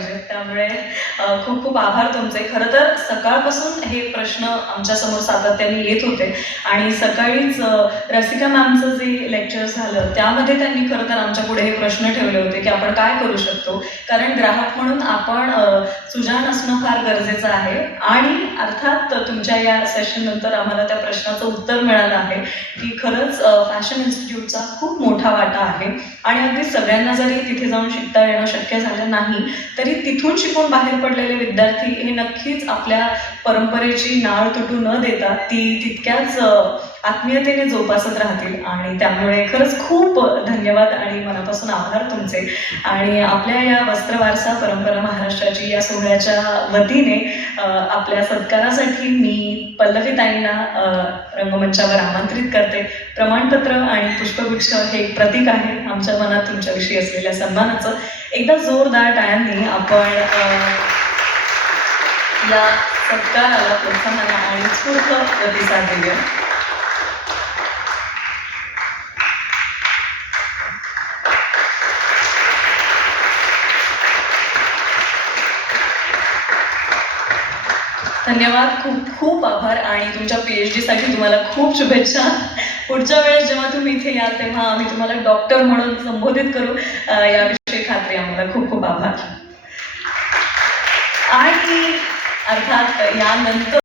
पाहिजे. त्यामुळे खूप खूप आभार तुमचे. खरं तर सकाळपासून हे प्रश्न आमच्यासमोर सातत्याने येत होते आणि सकाळीच रसिका मॅमचं जे लेक्चर झालं त्यामध्ये त्यांनी खरं तर आमच्यापुढे हे प्रश्न ठेवले होते की आपण काय करू शकतो, कारण ग्राहक म्हणून आपण सुजाण असणं फार गरजेचं आहे. आणि अर्थात तुमच्या या सेशन नंतर आम्हाला त्या प्रश्नाचं उत्तर मिळालं आहे की खरंच फॅशन इन्स्टिट्यूटचा खूप मोठा वाटा आहे आणि अगदी सगळ्यांना जरी तिथे जाऊन शिकता येणं शक्य झालं नाही तरी तिथून शिकून बाहेर पडलेले विद्यार्थी हे नक्कीच आपल्या परंपरेची नाळ तुटू न देता ती तितक्याच आत्मीयतेने जोपासत राहतील. आणि त्यामुळे खरंच खूप धन्यवाद आणि मनापासून आभार तुमचे. आणि आपल्या या वस्त्रवारसा परंपरा महाराष्ट्राची या सोहळ्याच्या वतीने आपल्या सत्कारासाठी मी पल्लवीताईंना रंगमंचावर आमंत्रित करते. प्रमाणपत्र आणि पुष्पगुच्छ हे एक प्रतीक आहे आमच्या मनात तुमच्याविषयी असलेल्या सन्मानाचं. एकदा जोरदार टाळ्यांनी आपण या सत्काराला प्रोत्साहन आणि स्फूर्त प्रतिसाद देऊया. धन्यवाद, खूप खूप आभार आणि तुमच्या PhD साठी तुम्हाला खूप शुभेच्छा. पुढच्या वेळेस जेव्हा तुम्ही इथे याल तेव्हा आम्ही तुम्हाला डॉक्टर म्हणून संबोधित करू याविषयी खात्री आम्हाला. खूप खूप आभार. आणि अर्थात यानंतर